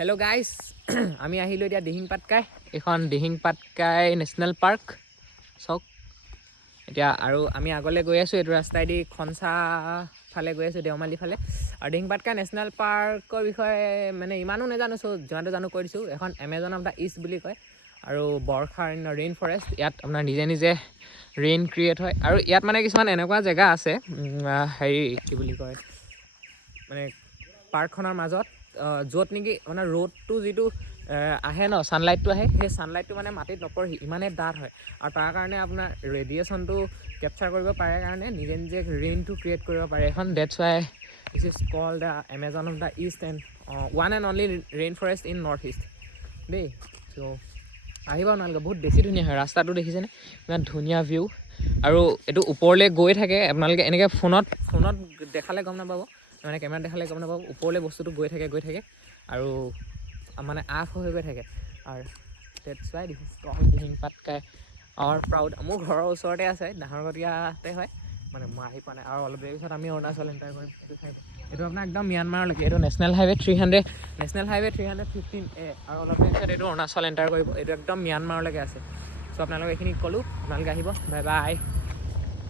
hello' guys আমি আহিলোঁ এতিয়া দিহিং পাটকাই এইখন দিহিং পাটকাই নেশ্যনেল পাৰ্ক চাওক এতিয়া আৰু আমি আগলৈ গৈ আছোঁ এইটো ৰাস্তাইদি খনচা ফালে গৈ আছোঁ দেওমালী ফালে আৰু দিহিং পাটকাই নেশ্যনেল পাৰ্কৰ বিষয়ে মানে ইমানো নাজানো যিমানটো জানো কৈ দিছোঁ এখন এমেজন অফ দ্য ইষ্ট বুলি কয় আৰু বৰ্ষাৰণ্য ৰেইন ফৰেষ্ট ইয়াত আপোনাৰ নিজে নিজে ৰেইন ক্ৰিয়েট হয় আৰু ইয়াত মানে কিছুমান এনেকুৱা জেগা আছে হেৰি কি বুলি কয় মানে পাৰ্কখনৰ মাজত য'ত নেকি মানে ৰ'দটো যিটো আহে ন ছানলাইটটো আহে সেই ছানলাইটটো মানে মাটিত নপৰেহি ইমানেই ডাঠ হয় আৰু তাৰ কাৰণে আপোনাৰ ৰেডিয়েশ্যনটো কেপচাৰ কৰিব পাৰে কাৰণে নিজে নিজে ৰেইনটো ক্ৰিয়েট কৰিব পাৰে এখন that's why this is call the Amazon of the east and one and only rain forest in north east দেই চ' আহিব আপোনালোকে বহুত বেছি ধুনীয়া হয় ৰাস্তাটো দেখিছেনে ইমান ধুনীয়া ভিউ আৰু এইটো ওপৰলৈ গৈ থাকে আপোনালোকে এনেকৈ ফোনত দেখালে গম নাপাব মানে কেমেৰাত দেখালে গম নাপাব ওপৰলৈ বস্তুটো গৈ থাকে আৰু মানে আফ হৈ গৈ থাকে আৰু that's why this is called Dihing Patkai our proud মোৰ ঘৰৰ ওচৰতে আছে নাহৰকটীয়াতে হয় মানে মই আহি পোৱা নাই আৰু অলপ দেৰি পিছত আমি অৰুণাচল এণ্টাৰ কৰিম এইটো আপোনাৰ একদম ম্যানমাৰলৈকে এইটো নেশ্যনেল হাইৱে 315A আৰু অলপ দেৰি পিছত এইটো অৰুণাচল এণ্টাৰ কৰিব এইটো একদম ম্যানমাৰলৈকে আছে চ' আপোনালোকে এইখিনি ক'লোঁ আপোনালোকে আহিব বাই বাই